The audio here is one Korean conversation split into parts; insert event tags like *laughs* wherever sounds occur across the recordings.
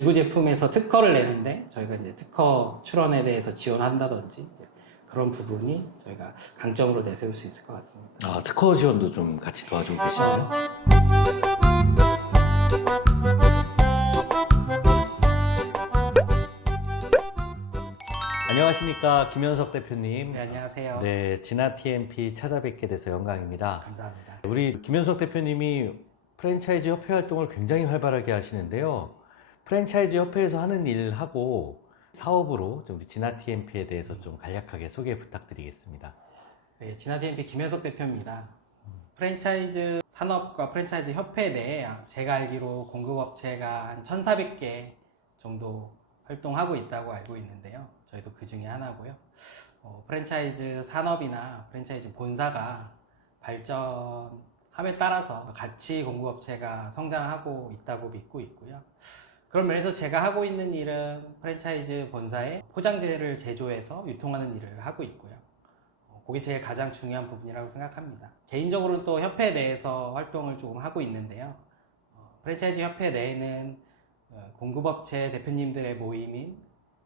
일부 제품에서 특허를 내는데 저희가 이제 특허 출원에 대해서 지원한다든지 그런 부분이 저희가 강점으로 내세울 수 있을 것 같습니다. 아, 특허 지원도 좀 같이 도와주고 계시나요? 안녕하십니까 김현석 대표님. 네, 안녕하세요. 네, 진화 TMP 찾아뵙게 돼서 영광입니다. 감사합니다. 우리 김현석 대표님이 프랜차이즈 협회 활동을 굉장히 활발하게 하시는데요. 프랜차이즈 협회에서 하는 일하고 사업으로 좀 우리 진화 TMP에 대해서 좀 간략하게 소개 부탁드리겠습니다. 네, 진화 DMP 김현석 대표입니다. 프랜차이즈 산업과 프랜차이즈 협회 내에 제가 알기로 공급업체가 한 1,400개 정도 활동하고 있다고 알고 있는데요. 저희도 그 중에 하나고요. 어, 프랜차이즈 산업이나 프랜차이즈 본사가 발전함에 따라서 같이 공급업체가 성장하고 있다고 믿고 있고요. 그런 면에서 제가 하고 있는 일은 프랜차이즈 본사에 포장재를 제조해서 유통하는 일을 하고 있고요. 어, 그게 제일 가장 중요한 부분이라고 생각합니다. 개인적으로는 또 협회 내에서 활동을 조금 하고 있는데요. 어, 프랜차이즈 협회 내에는 어, 공급업체 대표님들의 모임인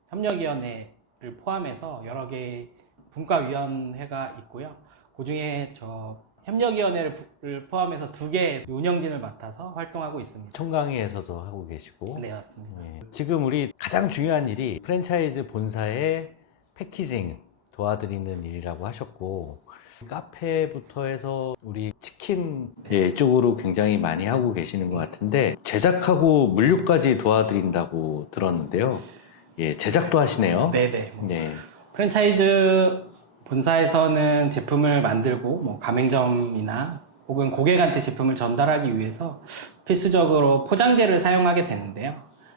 협력위원회를 포함해서 여러 개의 분과위원회가 있고요. 그 중에 저 협력위원회를 포함해서 두 개의 운영진을 맡아서 활동하고 있습니다. 청강위에서도 하고 계시고 네, 맞습니다. 예. 지금 우리 가장 중요한 일이 프랜차이즈 본사의 패키징 도와드리는 일이라고 하셨고 카페부터 해서 우리 치킨 예, 쪽으로 굉장히 많이 하고 계시는 것 같은데 제작하고 물류까지 도와드린다고 들었는데요. 예, 제작도 하시네요. 네네. 네. 프랜차이즈 본사에서는 제품을 만들고 뭐 가맹점이나 혹은 고객한테 제품을 전달하기 위해서 필수적으로 포장재를 사용하게 되는데요.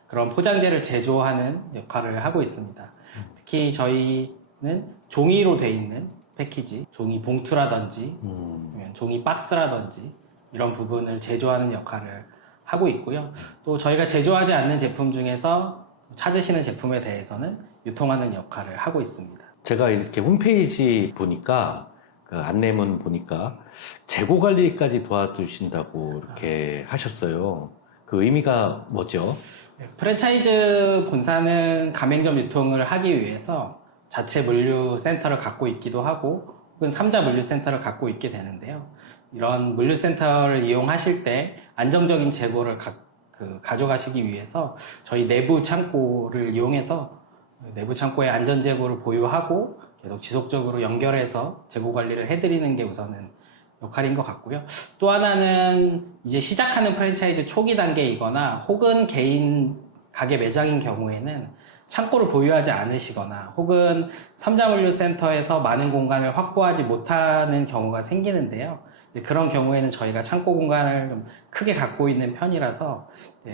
그런 포장재를 제조하는 역할을 하고 있습니다. 특히 저희는 종이로 돼 있는 패키지, 종이 봉투라든지 음, 종이 박스라든지 이런 부분을 제조하는 역할을 하고 있고요. 또 저희가 제조하지 않는 제품 중에서 찾으시는 제품에 대해서는 유통하는 역할을 하고 있습니다. 제가 이렇게 홈페이지 보니까 그 안내문 보니까 재고 관리까지 도와주신다고 이렇게 하셨어요. 그 의미가 뭐죠? 네, 프랜차이즈 본사는 가맹점 유통을 하기 위해서 자체 물류 센터를 갖고 있기도 하고 혹은 삼자 물류 센터를 갖고 있게 되는데요. 이런 물류 센터를 이용하실 때 안정적인 재고를 가, 그, 가져가시기 위해서 저희 내부 창고를 이용해서 내부 창고에 안전 재고를 보유하고 계속 지속적으로 연결해서 재고 관리를 해드리는 게 우선은 역할인 것 같고요. 또 하나는 이제 시작하는 프랜차이즈 초기 단계이거나 혹은 개인 가게 매장인 경우에는 창고를 보유하지 않으시거나 혹은 삼자물류센터에서 많은 공간을 확보하지 못하는 경우가 생기는데요. 그런 경우에는 저희가 창고 공간을 좀 크게 갖고 있는 편이라서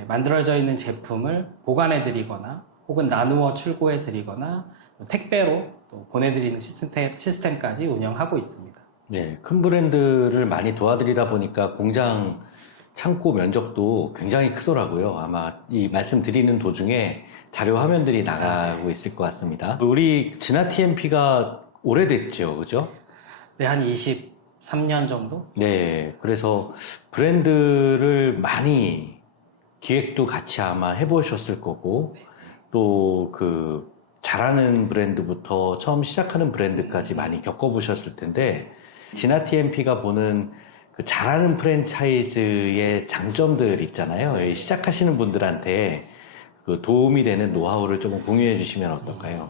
만들어져 있는 제품을 보관해 드리거나 혹은 나누어 출고해 드리거나 택배로 또 보내드리는 시스템, 시스템 까지 운영하고 있습니다. 네, 큰 브랜드를 많이 도와드리다 보니까 공장 창고 면적도 굉장히 크더라고요. 아마 이 말씀드리는 도중에 자료 화면들이 나가고 있을 것 같습니다. 우리 진화 TMP가 오래됐죠, 그죠? 네, 한 23년 정도? 네, 그래서 브랜드를 많이 기획도 같이 아마 해보셨을 거고, 또 그 잘하는 브랜드부터 처음 시작하는 브랜드까지 많이 겪어보셨을 텐데, 진화 TMP가 보는 그 잘하는 프랜차이즈의 장점들 있잖아요. 이 시작하시는 분들한테 그 도움이 되는 노하우를 조금 공유해 주시면 어떨까요?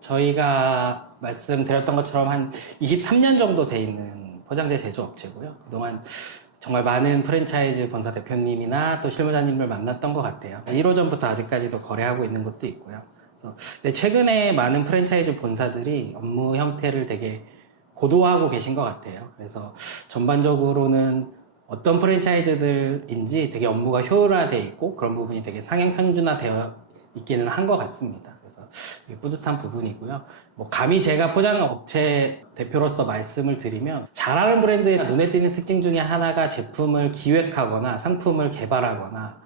저희가 말씀드렸던 것처럼 한 23년 정도 돼 있는 포장재 제조업체고요. 그동안 정말 많은 프랜차이즈 본사 대표님이나 또 실무자님을 만났던 것 같아요. 1호전부터 아직까지도 거래하고 있는 것도 있고요. 그래서 최근에 많은 프랜차이즈 본사들이 업무 형태를 되게 고도화하고 계신 것 같아요. 그래서 전반적으로는 어떤 프랜차이즈들인지 되게 업무가 효율화되어 있고 그런 부분이 되게 상향 평준화되어 있기는 한 것 같습니다. 그래서 뿌듯한 부분이고요. 뭐 감히 제가 포장 업체 대표로서 말씀을 드리면 잘하는 브랜드의 눈에 띄는 특징 중에 하나가 제품을 기획하거나 상품을 개발하거나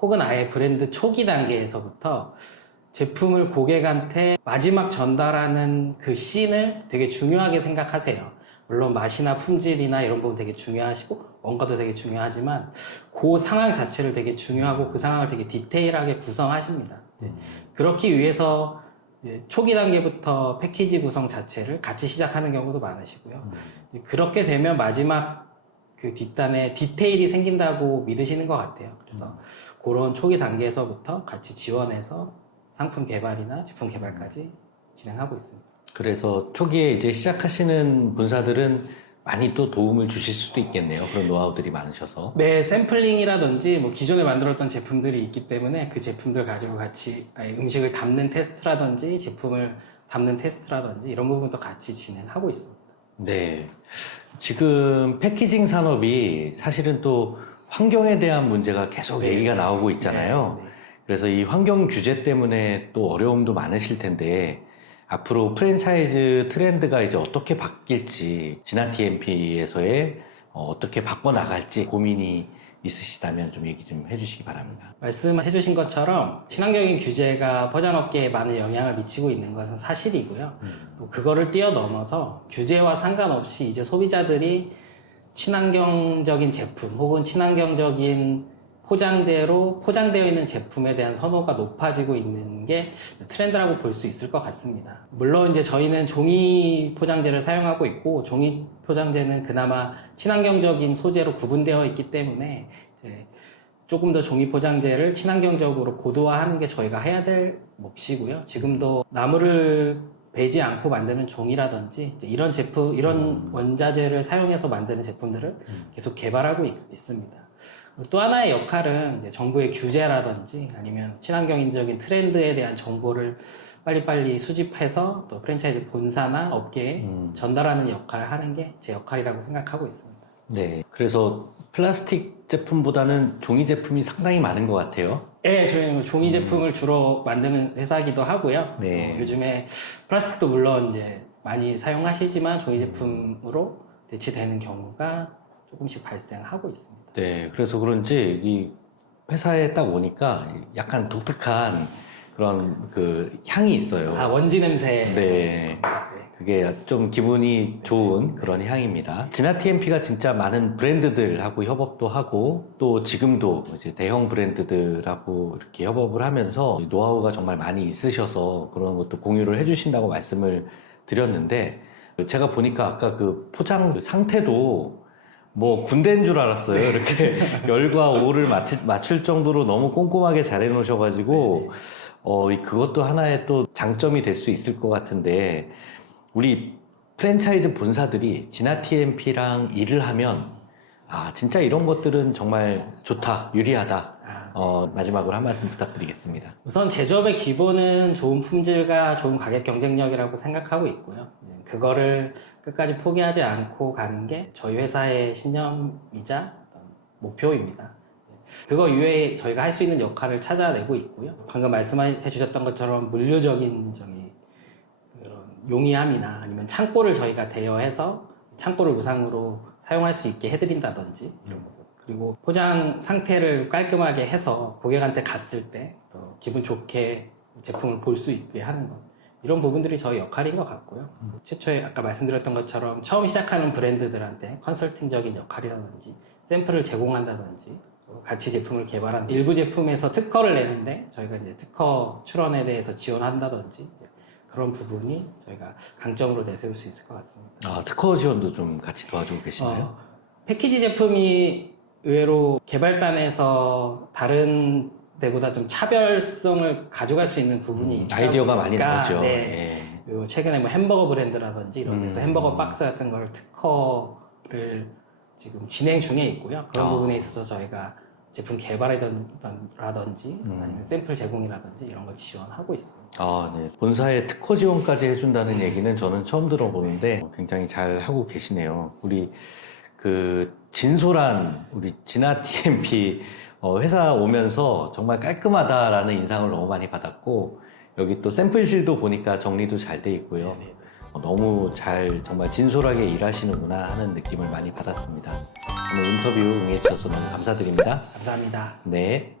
혹은 아예 브랜드 초기 단계에서부터 제품을 고객한테 마지막 전달하는 그 씬을 되게 중요하게 생각하세요. 물론 맛이나 품질이나 이런 부분 되게 중요하시고 원가도 되게 중요하지만 그 상황 자체를 되게 중요하고 그 상황을 되게 디테일하게 구성하십니다. 이제 그렇기 위해서 초기 단계부터 패키지 구성 자체를 같이 시작하는 경우도 많으시고요. 이제 그렇게 되면 마지막 그 뒷단에 디테일이 생긴다고 믿으시는 것 같아요. 그래서 그런 초기 단계에서부터 같이 지원해서 상품 개발이나 제품 개발까지 진행하고 있습니다. 그래서 초기에 이제 시작하시는 본사들은 많이 또 도움을 주실 수도 있겠네요. 그런 노하우들이 많으셔서. 매 샘플링이라든지 뭐 기존에 만들었던 제품들이 있기 때문에 그 제품들 가지고 같이 아예 음식을 담는 테스트라든지 제품을 담는 테스트라든지 이런 부분도 같이 진행하고 있습니다. 네. 지금 패키징 산업이 사실은 또 환경에 대한 문제가 계속 네. 얘기가 나오고 있잖아요. 네, 네. 그래서 이 환경 규제 때문에 또 어려움도 많으실 텐데 앞으로 프랜차이즈 트렌드가 이제 어떻게 바뀔지 진화 TMP에서의 어떻게 바꿔 나갈지 고민이 있으시다면 좀 얘기 좀 해주시기 바랍니다. 말씀해주신 것처럼 친환경인 규제가 포장업계에 많은 영향을 미치고 있는 것은 사실이고요. 또 그거를 뛰어넘어서 규제와 상관없이 이제 소비자들이 친환경적인 제품 혹은 친환경적인 포장재로 포장되어 있는 제품에 대한 선호가 높아지고 있는 게 트렌드라고 볼 수 있을 것 같습니다. 물론 이제 저희는 종이 포장재를 사용하고 있고 종이 포장재는 그나마 친환경적인 소재로 구분되어 있기 때문에 조금 더 종이 포장재를 친환경적으로 고도화하는 게 저희가 해야 될 몫이고요. 지금도 나무를 베지 않고 만드는 종이라든지 이런 제품, 이런 원자재를 사용해서 만드는 제품들을 계속 개발하고 있, 있습니다. 또 하나의 역할은 정부의 규제라든지 아니면 친환경인적인 트렌드에 대한 정보를 빨리빨리 수집해서 또 프랜차이즈 본사나 업계에 음. 전달하는 역할을 하는 게 제 역할이라고 생각하고 있습니다. 네. 그래서 플라스틱 제품보다는 종이 제품이 상당히 많은 것 같아요. 네, 저희는 뭐 종이 제품을 주로 만드는 회사이기도 하고요. 음. 네. 또 요즘에 플라스틱도 물론 이제 많이 사용하시지만 종이 제품으로 대체되는 경우가 조금씩 발생하고 있습니다. 네, 그래서 그런지 이 회사에 딱 오니까 약간 독특한 그런 그 향이 있어요. 아, 원지 냄새. 네. 그게 좀 기분이 좋은 그런 향입니다. 진화 TMP가 진짜 많은 브랜드들하고 협업도 하고 또 지금도 이제 대형 브랜드들하고 이렇게 협업을 하면서 노하우가 정말 많이 있으셔서 그런 것도 공유를 해주신다고 말씀을 드렸는데 제가 보니까 아까 그 포장 상태도 뭐 군대인 줄 알았어요. 이렇게 *laughs* 열과 오를 맞출, 정도로 너무 꼼꼼하게 잘 해놓으셔가지고 어, 이- 그것도 하나의 또 장점이 될 수 있을 것 같은데 우리 프랜차이즈 본사들이 진화 TMP랑 일을 하면 아 진짜 이런 것들은 정말 좋다 유리하다 아, 어, 마지막으로 한 말씀 부탁드리겠습니다. 우선 제조업의 기본은 좋은 품질과 좋은 가격 경쟁력이라고 생각하고 있고요. 네, 그거를 끝까지 포기하지 않고 가는 게 저희 회사의 신념이자 목표입니다. 네, 그거 이외에 저희가 할 수 있는 역할을 찾아내고 있고요. 방금 말씀해 주셨던 것처럼 물류적인 점이 그런 용이함이나 아니면 창고를 저희가 대여해서 창고를 우상으로 사용할 수 있게 해드린다든지 이런 거. 그리고 포장 상태를 깔끔하게 해서 고객한테 갔을 때더 기분 좋게 제품을 볼 수 있게 하는 것. 이런 부분들이 저희 역할인 것 같고요. 최초에 아까 말씀드렸던 것처럼 처음 시작하는 브랜드들한테 컨설팅적인 역할이라든지 샘플을 제공한다든지 또 같이 제품을 개발한 일부 제품에서 특허를 내는데 저희가 이제 특허 출원에 대해서 지원한다든지 그런 부분이 저희가 강점으로 내세울 수 있을 것 같습니다. 아, 특허 지원도 좀 같이 도와주고 계시나요? 어, 패키지 제품이 의외로 개발단에서 다른 데보다 좀 차별성을 가져갈 수 있는 부분이 음, 있다 아이디어가 많이 보니까, 나오죠. 네. 예. 그리고 최근에 뭐 햄버거 브랜드라든지 이런 데서 음. 햄버거 박스 같은 걸 특허를 지금 진행 중에 있고요. 그런 아. 부분에 있어서 저희가 제품 개발이라든지 음. 아니면 샘플 제공이라든지 이런 걸 지원하고 있습니다. 아, 네. 본사에 특허 지원까지 해준다는 얘기는 저는 처음 들어보는데 굉장히 잘 하고 계시네요. 우리 그 진솔한 우리 진화 TMP 어, 회사 오면서 정말 깔끔하다라는 인상을 너무 많이 받았고 여기 또 샘플실도 보니까 정리도 잘 돼 있고요. 네, 네. 어, 너무 잘 정말 진솔하게 일하시는구나 하는 느낌을 많이 받았습니다. 오늘 인터뷰 응해주셔서 너무 감사드립니다. 감사합니다. 네.